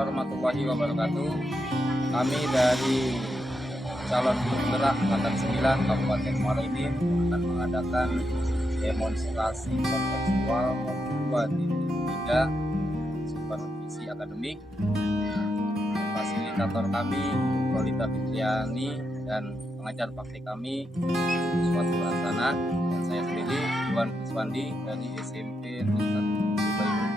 warahmatullahi wabarakatuh. Kami dari calon penggerak Angkatan 9 Kabupaten Muara ini akan mengadakan demonstrasi kontekstual nomor 2.3 supervisi akademik. Fasilitator kami Rolita Fitriani dan pengajar praktik kami Suatu Rasana, dan saya sendiri Iwan Kuswandi dari SMP Negeri 1 Dubai.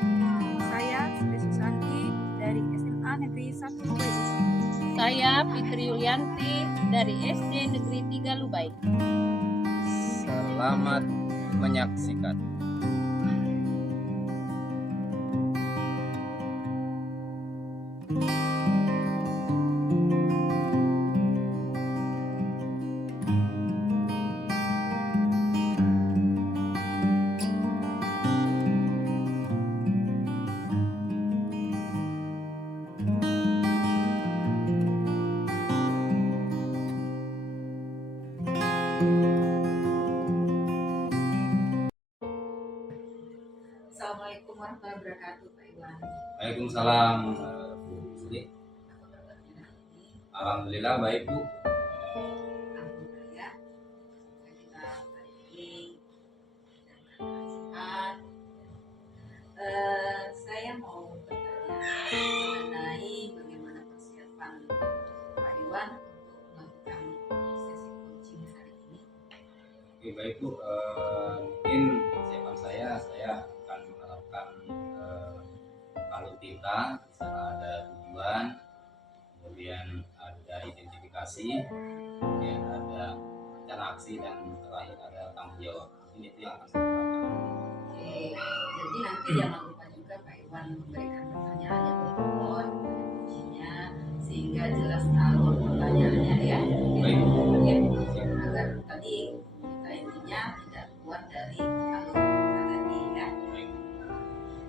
Saya Sri Susanti dari SMA Negeri 1 Lubai. Saya Fitri Yulianti dari SD Negeri 3 Lubai. Selamat menyaksikan. Assalamualaikum warahmatullahi wabarakatuh, Pak Iwan. Waalaikumsalam, Bu Sri. Alhamdulillah baik, Bu. Alhamdulillah. Kita hari ini sedang sehat. Saya mau bertanya mengenai bagaimana persiapan Pak Iwan untuk melakukan sesi coaching hari ini. Oke, baik, Bu. Mungkin persiapan saya akan menerapkan alutsista. Di sana ada tujuan, kemudian ada identifikasi, kemudian ada rencana aksi, dan terakhir ada tanggung jawab. Ini itu yang akan saya terapkan. Oke, jadi nanti jangan lupa juga Pak Iwan memberikan pertanyaan yang berikut kuncinya sehingga jelas alur pertanyaannya ya. Baik. Ya, agar tadi kita intinya tidak keluar dari alur kita tadi ya. Baik.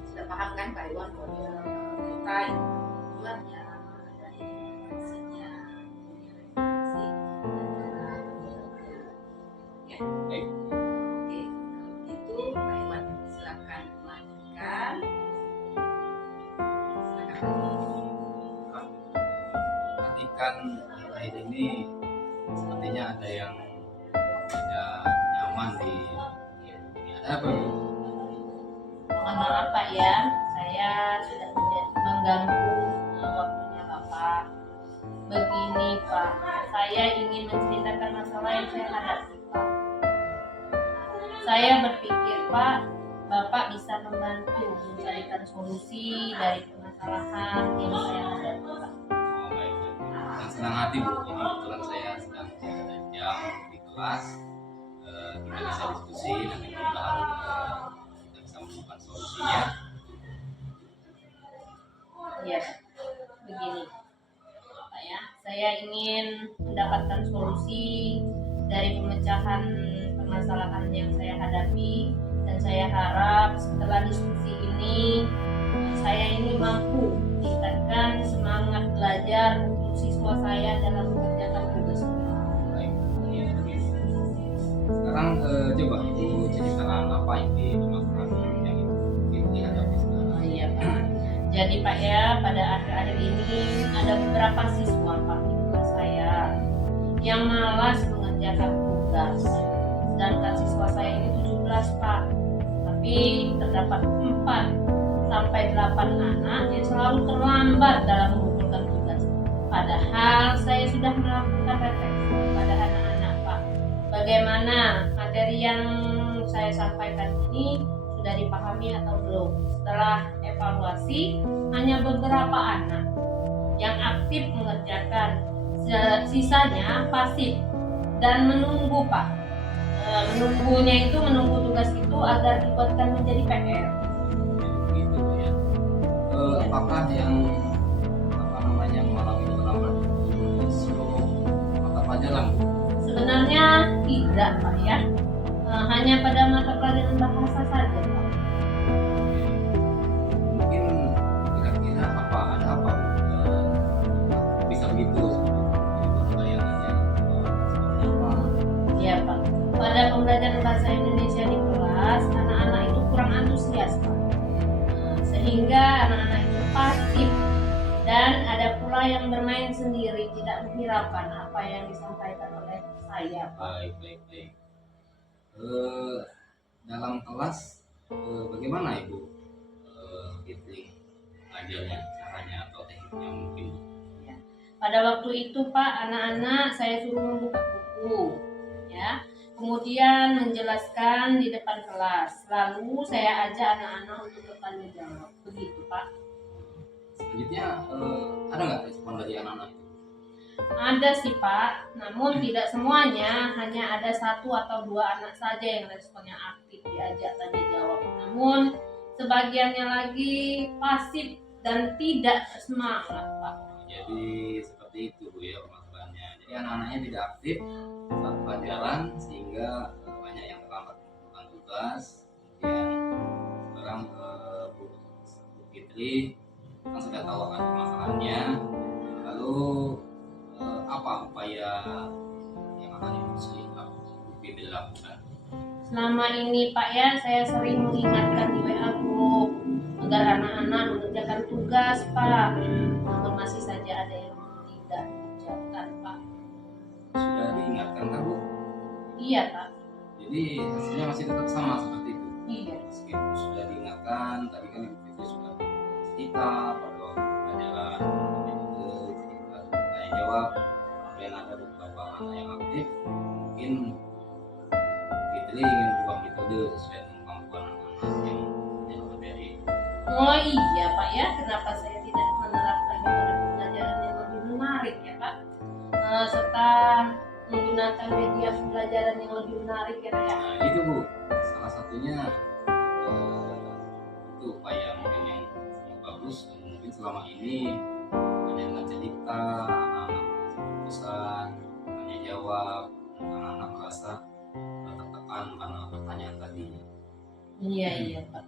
Sudah paham kan Pak Iwan bahwa kita itu tujuannya ada identifikasinya, referensi dan juga ya. Baik. Oke, kalau gitu Pak Iwan silakan melanjutkan. Silakan Pak Iwan. Perhatikan akhir ini sepertinya ada yang tidak nyaman di ini. Ada apa, Bu? Mohon maaf Pak ya, saya sudah mengganggu waktunya Bapak. Begini Pak, saya ingin menceritakan masalah yang saya hadapi Pak. Saya berpikir Pak, Bapak bisa membantu mencarikan solusi dari permasalahan yang saya hadapi Pak. Oh, baik, baik. Dan senang hati, Bu. Ini kebetulan saya sedang ada jam di kelas. Kita bisa diskusi dan mudah-mudahan kita bisa menemukan solusinya. Ya, begini Pak ya, saya ingin mendapatkan solusi dari pemecahan permasalahan yang saya hadapi, dan saya harap setelah diskusi ini saya ini mampu meningkatkan semangat belajar untuk siswa saya dalam mengerjakan tugas. Baik. Sekarang coba Ibu ceritakan apa inti permasalahan yang Ibu dihadapi sekarang. Oh iya Pak. Jadi Pak ya, pada akhir-akhir ini ada beberapa siswa Pak di kelas saya yang malas mengerjakan tugas. Sedangkan siswa saya ini 17 Pak. Tapi terdapat 4 sampai 8 anak yang selalu terlambat dalam mengumpulkan tugas. Padahal saya sudah melakukan refleksi kepada anak-anak Pak. Bagaimana materi yang saya sampaikan ini sudah dipahami atau belum? Setelah evaluasi, hanya beberapa anak yang aktif mengerjakan, sisanya pasif dan menunggu Pak. Menunggunya itu menunggu tugas itu agar dibuatkan menjadi PR. Begitu ya. Apakah yang mengalami terlambat di seluruh mata pelajaran, Bu? Sebenarnya tidak Pak ya, hanya pada mata pelajaran bahasa saja Pak. Mungkin kira-kira ada apa, Bu? Bisa begitu bayangannya seperti apa? Iya Pak. Pada pembelajaran bahasa Indonesia di kelas, anak-anak itu kurang antusias Pak. Sehingga anak-anak itu pasif sedang bermain sendiri, tidak menghiraukan apa yang disampaikan oleh saya, Pak. Baik. Eh, dalam kelas bagaimana Ibu Fitri ngajarnya, caranya atau tekniknya mungkin? Ya. Pada waktu itu Pak, anak-anak saya suruh membuka buku, ya. Kemudian menjelaskan di depan kelas. Lalu saya ajak anak-anak untuk bertanya jawab. Begitu Pak. Selanjutnya ada nggak respon dari anak-anak itu? Ada sih Pak, namun tidak semuanya, hanya ada 1 atau 2 anak saja yang responnya aktif diajak tanya jawab. Namun sebagiannya lagi pasif dan tidak semangat Pak. Jadi seperti itu Bu ya permasalahannya. Jadi anak-anaknya tidak aktif saat pelajaran sehingga banyak yang terlambat melakukan tugas. Kemudian sekarang Bu Fitri kan sudah tahu akan permasalahannya. Lalu apa upaya yang akan Bu Fitri lakukan? Selama ini Pak ya, saya sering mengingatkan di WA group agar anak-anak mengerjakan tugas Pak. Namun masih saja ada yang tidak mengerjakan Pak. Sudah diingatkan kan Bu? Iya Pak. Jadi hasilnya masih tetap sama seperti itu. Iya. Meskipun sudah diingatkan, tadi kan Ibu Fitri sudah cerita pada waktu pelajaran metode cerita tanya jawab, kemudian ada beberapa anak yang aktif, mungkin Fitri ingin berubah metode sesuai dengan kemampuan anak-anak yang punya materi. Oh iya Pak ya, kenapa saya tidak menerapkan metode pembelajaran yang lebih menarik ya Pak? Serta menggunakan media pembelajaran yang lebih menarik ya Pak ya? Nah itu Bu, salah satunya itu upaya mungkin yang bagus. Mungkin selama ini banyak dengan cerita, anak-anak bosan, tanya jawab, anak-anak merasa tertekan karena pertanyaan tadi. Iya Pak.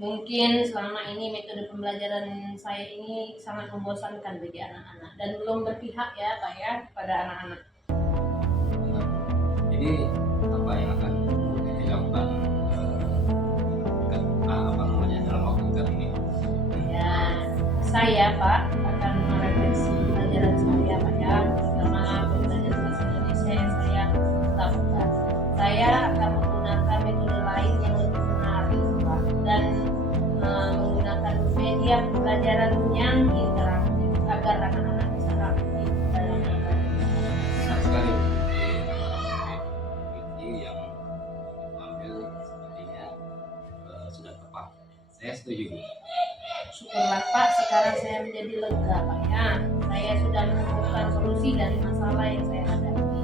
Mungkin selama ini metode pembelajaran saya ini sangat membosankan bagi anak-anak dan belum berpihak ya Pak ya pada anak-anak. Jadi apa yang akan dilakukan dalam waktu dekat ini? Ya, saya Pak akan merevisi pembelajaran saya Pak ya, terutama pembelajaran bahasa Indonesia yang saya lakukan. Saya akan menggunakan metode lain yang lebih menarik Pak, dan menggunakan media pembelajaran yang interaktif agar anak-anak bisa aktif dalam belajar. Benar sekali. Yang ambil sepertinya sudah tepat. Saya setuju. Syukurlah Pak, sekarang saya menjadi lega Pak ya. Saya sudah menemukan solusi dari masalah yang saya hadapi.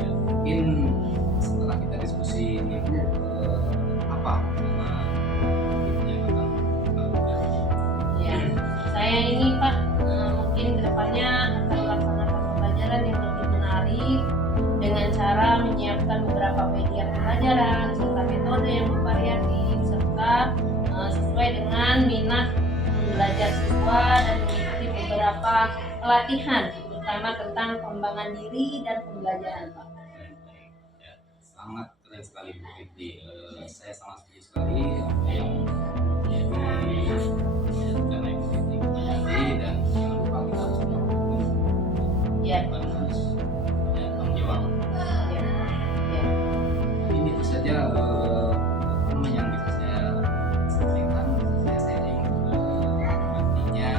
Ya, mungkin setelah kita diskusi ini Bu, apa yang akan dilakukan? Ya, saya ini Pak mungkin kedepannya akan melaksanakan pembelajaran yang lebih menarik dengan cara menyiapkan beberapa media pembelajaran serta metode yang bervariatif serta sesuai dengan minat belajar siswa dan mengikuti beberapa pelatihan terutama tentang pengembangan diri dan pembelajaran Pak. Ya, sangat keren sekali Bu Fitri. Saya sangat setuju sekali apa yang menjadi rencana Ibu Fitri nanti, dan jangan lupa kita harus melakukan Ya, harus tanggung jawab. ya, ya. Ini itu saja yang bisa saya sampaikan, bisa saya sharing artinya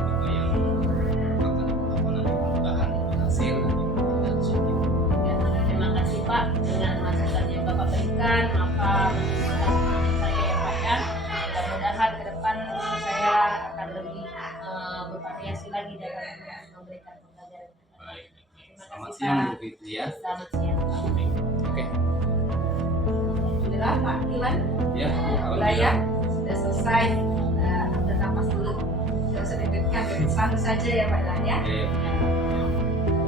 apa yang akan dilakukan nanti, mudah-mudahan berhasil dan positif. Ya, terima kasih Pak dengan masukan yang Bapak berikan, maka menunjukkan semangat saya ya Pak ya. Mudah-mudahan ke depan saya akan lebih bervariasi lagi dalam memberikan pembelajaran. Baik. Terima Selamat kasih, siang Pak. Bu Fitri ya. Selamat siang Pak. Oke. Alhamdulillah Pak Iwan, Ya, alhamdulillah ya sudah selesai. Ambil napas dulu, tidak usah deg-degan, santai saja ya Pak Iwan ya. Oke.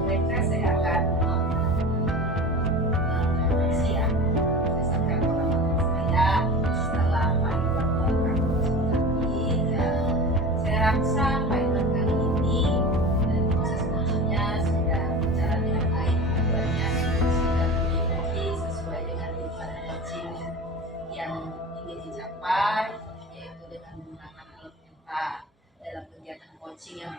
Mereka saya akan refleksi ya, berdasarkan pengalaman saya setelah Pak Iwan melakukan konsultasi. Dan saya rasa Pak Iwan kali ini dan proses belajarnya sudah berjalan dengan baik, keduanya sudah mengikuti sesuai dengan tujuan coaching yang ingin dicapai, yaitu dengan menggunakan alur peta dalam kegiatan coaching yang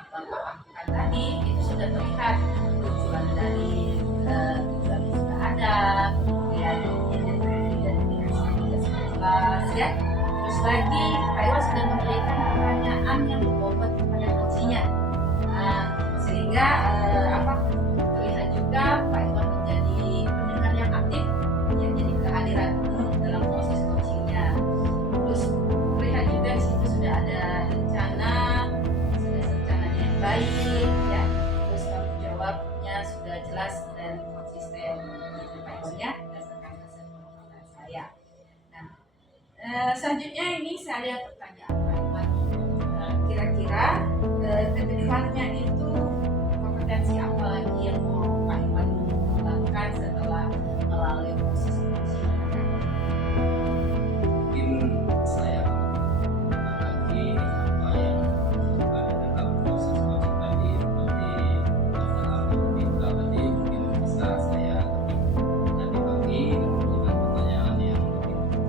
ya. Terus lagi Pak Iwan sudah memberikan pertanyaan yang berbobot kepada fungsinya. Nah, sehingga terlihat juga Pak Iwan menjadi pendengar yang aktif, ya, jadi kehadiran penuh dalam proses coachingnya. Terus terlihat juga di situ sudah ada rencananya yang baik, ya. Terus tanggung jawabnya sudah jelas dan konsisten, gitu Pak Iwan ya, berdasarkan hasil pengamatan saya. Nah, selanjutnya ini saya ada pertanyaan Pak Iwan. Kira-kira kedepannya itu kompetensi apa lagi yang mau Pak Iwan kembangkan setelah melalui proses coaching? Mungkin saya lagi apa yang ada dalam proses coaching tadi, tadi mungkin bisa saya nanti bagi dengan pertanyaan yang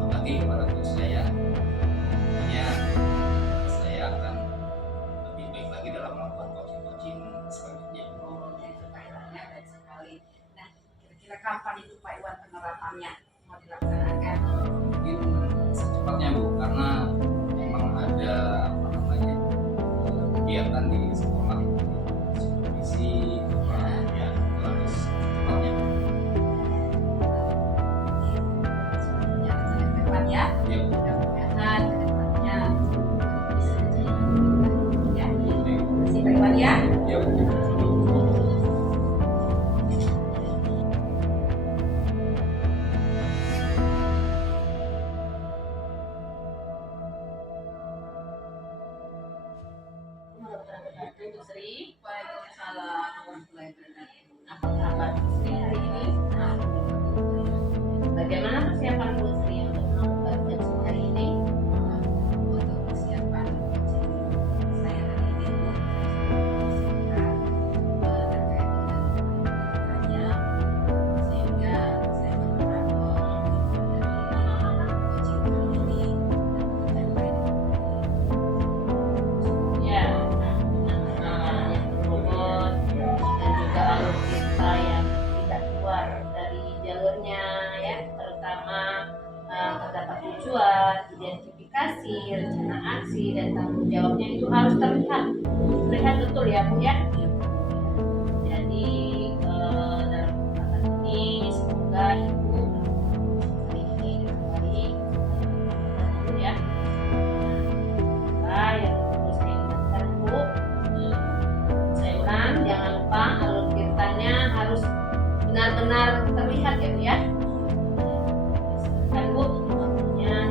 lagi kepada coach saya. Tentunya saya akan lebih baik lagi dalam melakukan coaching selanjutnya. Oh, gitu Pak Iwan ya, baik sekali. Nah, kira-kira kapan itu Pak Iwan penerapannya mau dilaksanakan? Mungkin secepatnya Bu, karena memang ada kegiatan di sekolah, supervisi, ya harus secepatnya. Selanjutnya rencana ke depan ya. Ya, Mudah-mudahan ke depannya bisa menjadi lebih baik ya. Terima kasih Pak Iwan ya. ya Bu. Bu Sri, Waalaikumsalam warahmatullahi wabarakatuh. apa kabar Bu Sri hari ini? Bagaimana persiapan Bu Sri untuk melakukan coaching hari ini? Untuk persiapan coaching saya hari ini, Bu, saya sudah terkait dengan pendidikannya, sehingga saya berharap dari coaching kali ini dapat baik. Ya, yang berbobot dan juga alur cerita yang tidak keluar dari jalurnya, ya, terutama terdapat tujuan, identifikasi, rencana aksi dan tanggung jawabnya itu harus terlihat betul ya Bu ya. Jadi dalam kesempatan ini semoga Ibu hari ini dengan baik Bu ya. Yang perlu saya ingatkan Bu, saya ulang, jangan lupa alur ceritanya harus benar-benar terlihat ya Bu ya. Kan Bu, waktunya.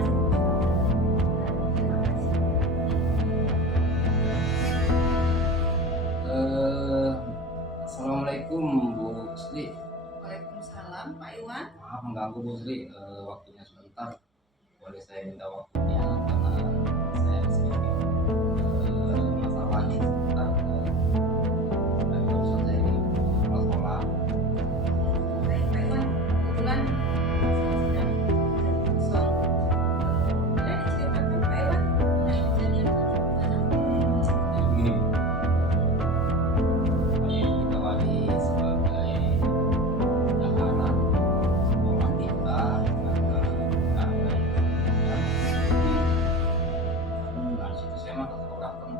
Assalamualaikum Bu Sri. Waalaikumsalam Pak Iwan. Maaf mengganggu Bu Sri, waktunya sebentar. Boleh saya minta waktunya karena saya sedikit masalah nih sebentar. Dan urusan saya ini sekolah. Baik Pak Iwan, kebetulan saya sedang kosong. Boleh diceritakan Pak Iwan mengenai kejadian tadi gimana? Jadi begini, kita wali sebagai bendahara sekolah kita karena nah situ saya mah fotografer.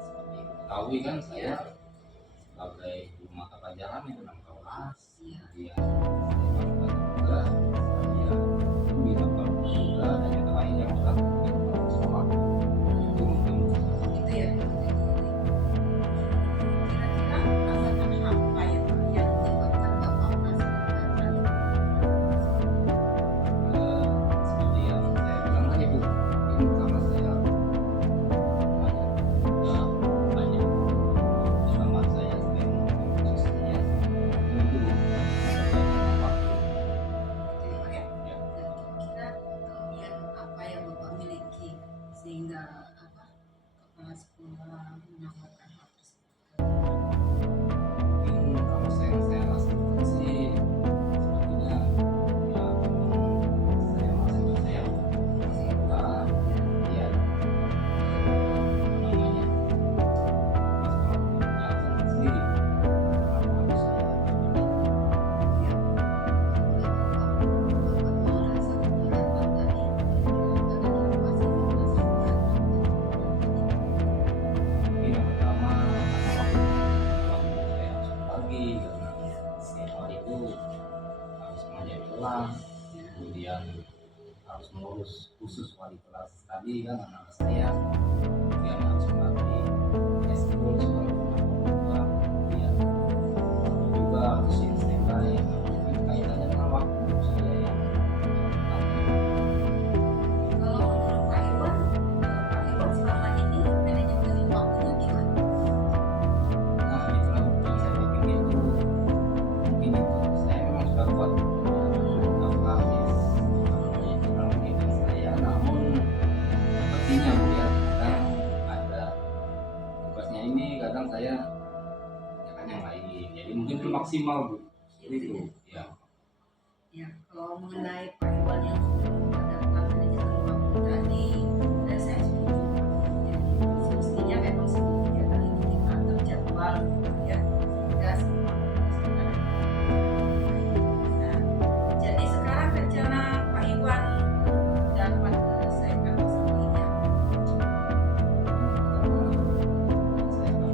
Seperti diketahui kan saya sebagai guru mata pelajaran yang 6 kelas, kemudian saya juga saya di tempat juga dan yang lain yang berat di tempat sekolah itu mungkin Itu ya. Kira-kira alasan apa ya Pak yang menyebabkan Bapak merasa berat? seperti yang saya bilang tadi Bu, ini karena saya banyak sekolah, kemudian harus mengurus khusus wali kelas tadi kan anak saya, kemudian harus melatih eskul sebagai ketua, kemudian juga harus yang standby yang kaitannya dengan waktu saya yang Kalau menurut Pak Iwan, selama ini manajemen waktunya gimana? nah itulah yang saya pikir itu mungkin itu saya memang sudah kuat apa ya kurang lebih dari saya, namun sepertinya Bu ya kadang ada tugasnya ini, kadang saya kerjakan yang lain, jadi mungkin belum maksimal Bu, seperti itu ya. Ya, kalau mengenai Pak Iwan yang sudah memadamkan manajemen waktu tadi, saya setuju. Jadi semestinya memang semua kegiatan ini kita terjadwal, ya, sehingga semua bisa nah, jadi sekarang rencana Pak Iwan dapat menyelesaikan masalah ini apa? Saya akan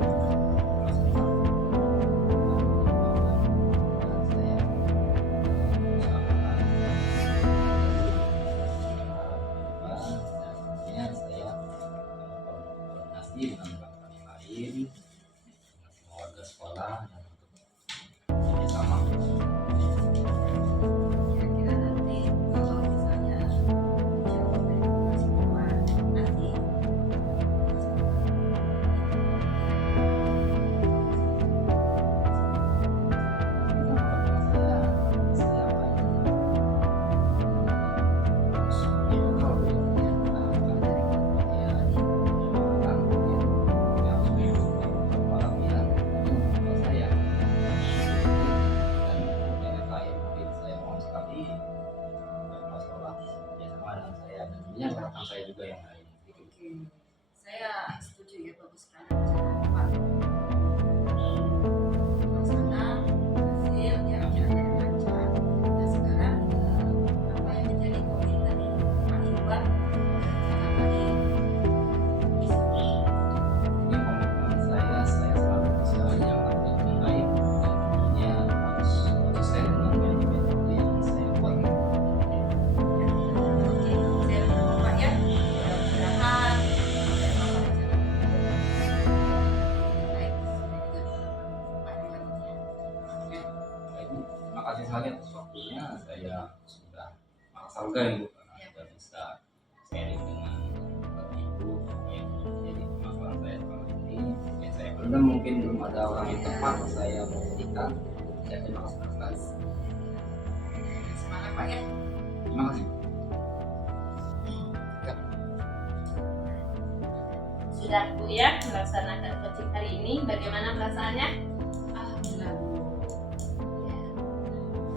maksimal saya koordinasi dengan teman-teman yang lain, dengan semua warga sekolah dan untuk bekerjasama. Kira-kira nanti kalau misalnya jawab dari Mas Iwan nanti saya juga yang lain. oke, saya setuju ya, bagus sekali rencana Pak. Laksana hasil ya jalannya lancar. Nah sekarang apa yang menjadi komitmen Pak Iwan rencana tadi bisa Ini komitmen saya selalu bisa jalan dengan baik dan tentunya harus konsisten dengan metode yang saya buat. oke, saya berdoa Pak ya, mudah-mudahan apa yang Bapak rencanakan baik sesuai dengan Pak Iwan. Ya. Baik, Bu. Terima kasih sekali atas waktunya. Saya sudah merasa lega Ibu karena sudah bisa sharing dengan Ibu yang menjadi permasalahan saya selama ini. Yang saya pendam mungkin belum ada orang yang tepat saya mau berikan. Ya, terima kasih sekali. Semangat Pak ya. Terima kasih. Bu. Sudah Bu ya melaksanakan coaching hari ini, bagaimana perasaannya? Alhamdulillah Bu.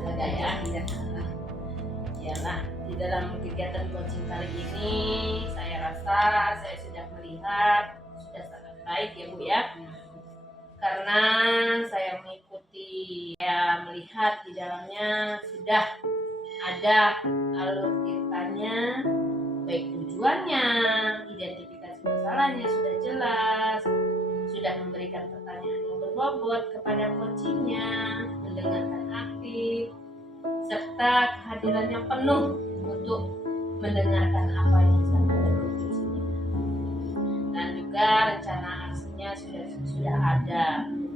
Lega ya? Iya. Iyalah, di dalam kegiatan coaching kali ini saya rasa saya sudah melihat sudah sangat baik ya Bu ya, karena saya mengikuti, saya melihat di dalamnya sudah ada alur ceritanya, baik tujuannya, identifikasi masalahnya sudah jelas, sudah memberikan pertanyaan yang berbobot kepada coachingnya, mendengarkan aktif, serta kehadirannya penuh untuk mendengarkan apa yang disampaikan coachingnya. Dan juga rencana aksinya sudah ada,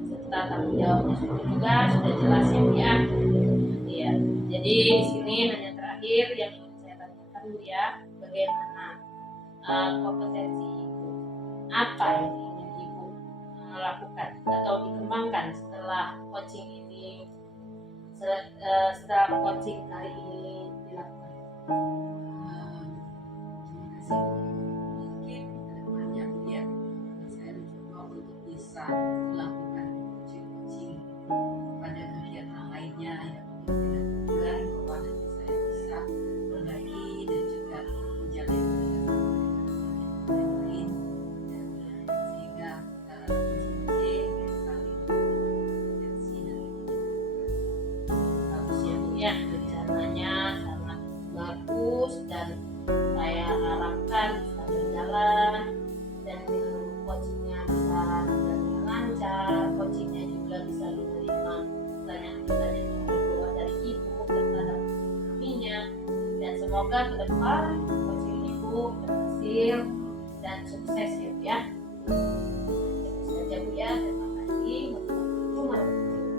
serta tanggung jawabnya juga sudah jelas ya Bu ya. Iya. Jadi di sini hanya terakhir yang ingin saya tanyakan Bu ya, bagaimana kompetensi Ibu, apa yang ingin Ibu lakukan atau dikembangkan setelah coaching ini, setelah coaching kali ini dilakukan. Terima kasih. Mungkin kedepannya Bu ya, saya mencoba untuk bisa melakukan coaching pada kegiatan lainnya yang dengan tujuan bahwa nanti saya bisa berbagi dan juga menjalin kerjasama dengan yang lain, sehingga masing-masing saling kompetensi dan Bagus ya Bu ya, rencananya sangat bagus dan saya harapkan bisa berjalan dan coachingnya bisa berjalan lancar, coachingnya juga bisa menerima pertanyaan-pertanyaan yang keluar dari Ibu serta semoga ke depan coaching Ibu berhasil dan sukses ya Bu ya. Itu saja Bu ya, terima kasih. Wassalamualaikum warahmatullahi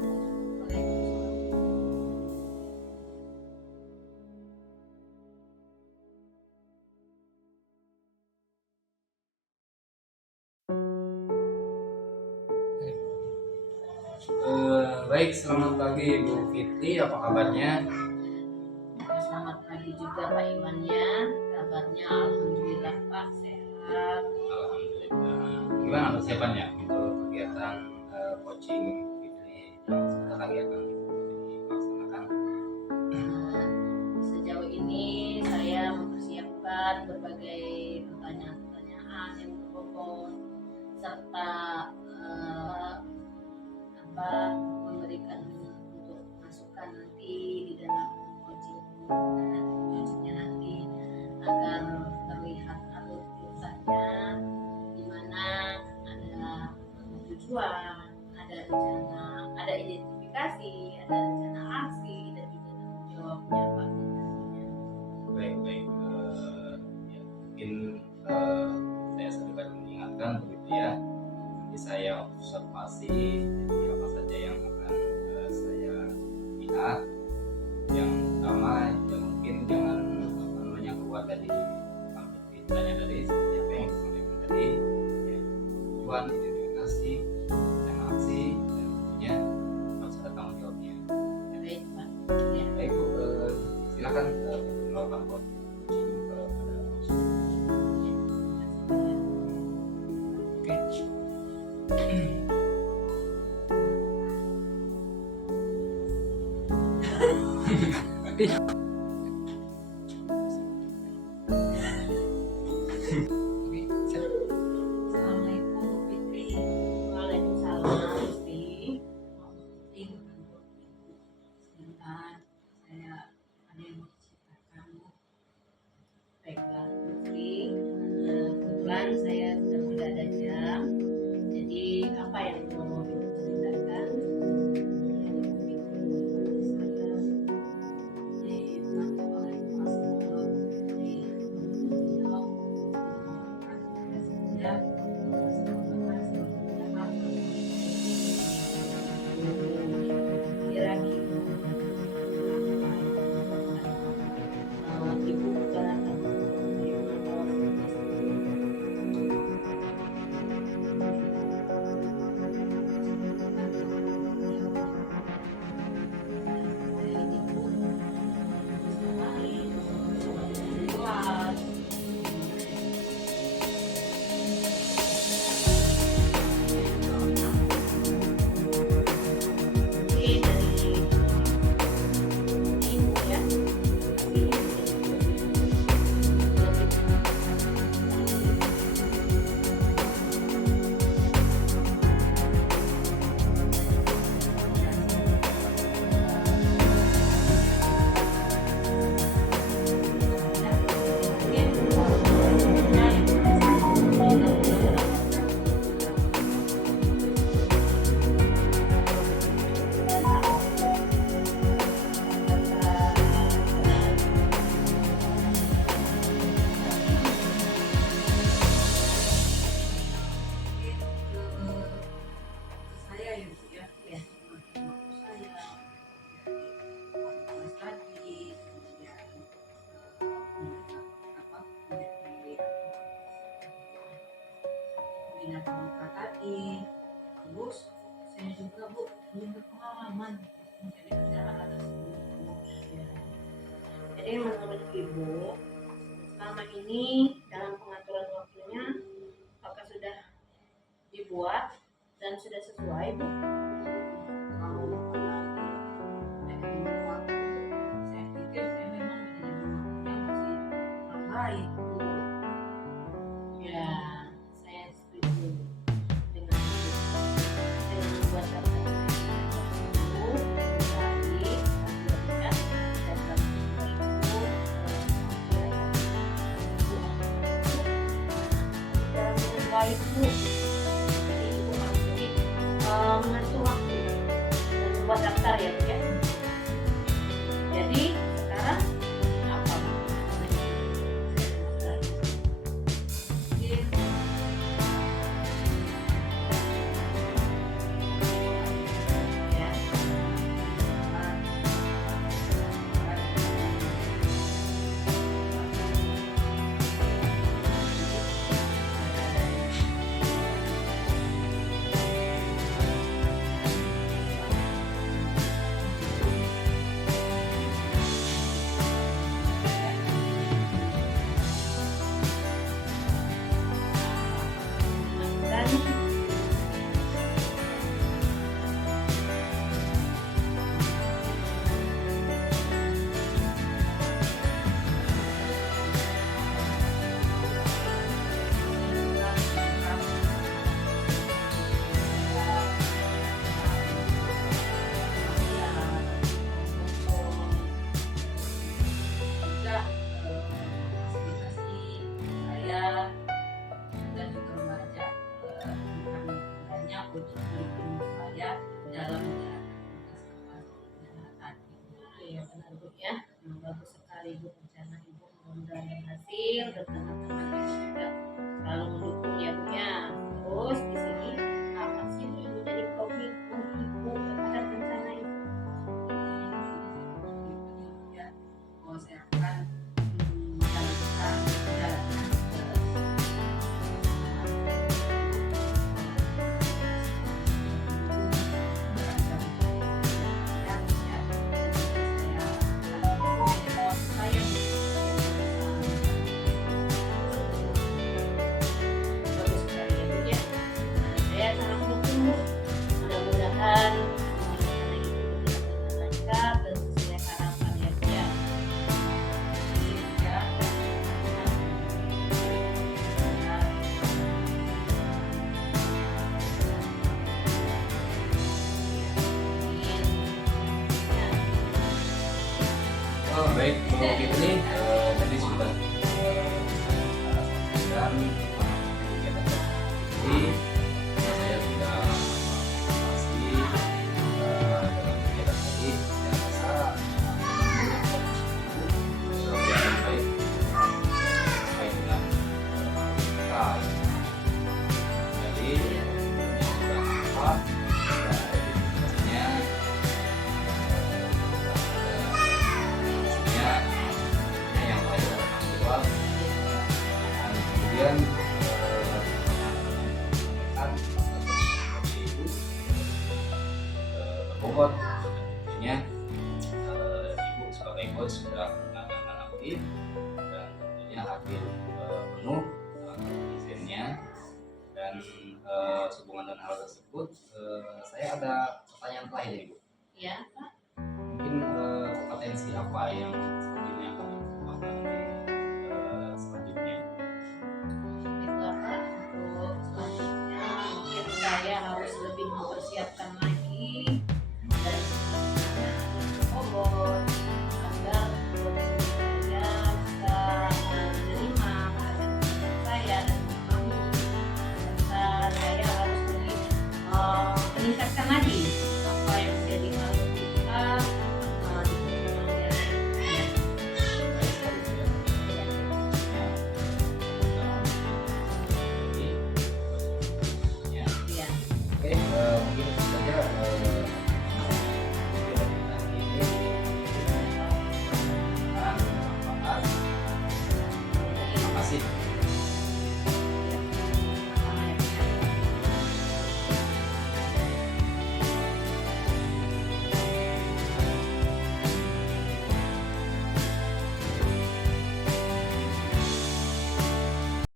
wabarakatuh. Baik, selamat pagi Bu Fitri, apa kabarnya? Selamat pagi juga Pak Iwannya. Kabarnya alhamdulillah Pak sehat. Alhamdulillah. Gimana persiapannya untuk kegiatan coaching Fitri yang sebentar lagi akan dilaksanakan? Sejauh ini saya mempersiapkan berbagai pertanyaan-pertanyaan yang berbobot serta memberikan untuk masukan nanti di dalam coachingnya nanti agar terlihat alur kisahnya, di mana ada tujuan, ada rencana, ada identifikasi, ada rencana aksi dan juga tanggung jawabnya Pak. Baik. Ya, mungkin saya sedikit mengingatkan begitu ya. Nanti saya observasi jadi apa saja yang akan saya lihat. Yang pertama ya mungkin jangan keluar dari ceritanya dari seperti apa yang disampaikan tadi ya, tujuan, identifikasi, dan aksi dan tentunya harus ada tanggung jawabnya. Baik Pak. Ya. Baik Bu, silakan melakukan coaching kepada coaching. Assalamualaikum Bu Fitri. Waalaikumsalam Gusti. Sebentar, saya ada yang mau ceritakan Bu. Baiklah Gusti. Kebetulan saya sedang tidak ada jam. Jadi apa yang mau diceritakan? tadi. Terus saya juga Bu belum berpengalaman menjadi kendaraan tersebut. Jadi menurut Ibu, selama ini dalam pengaturan waktunya apakah sudah dibuat dan sudah sesuai Bu? Kalau teknik waktu, saya pikir saya memang menjadi waktunya masih baik Bu. Ya, saya setuju dengan itu. Dengan membuat daftar tersebut baik, dan baik Bu. Jadi Ibu harus mengatur waktu dan membuat daftar ya Bu ya. Jadi sekarang apa Bu? Ibu rencana Ibu mudah-mudahan berhasil dan teman-teman Ibu juga selalu mendukung ya Bu ya. Terus di sini apa sih Bu Ibu jadi komitmen Ibu terhadap rencana Ibu? Ya, bahwa saya akan menjalankan Bagus sekali ya Bu ya. Saya sangat mendukung Bu. Mudah-mudahan rencana Ibu berjalan dengan lancar dan sesuai harapan ya Bu ya. Oh, baik, kalau gitu nih, tadi sudah dan jadi saya sudah masih dalam kegiatan ini saya rasa yang baik baik dengan kita. Jadi yang sudah apa dan pastinya yang lain adalah aktual dan kemudian kan seperti itu berbobot tentunya ibu sebagai coach sudah menggunakan aktif dan tentunya hadir penuh izinnya dan sehubungan dengan hal tersebut saya ada pertanyaan terakhir ibu Ya Pak. mungkin potensi apa yang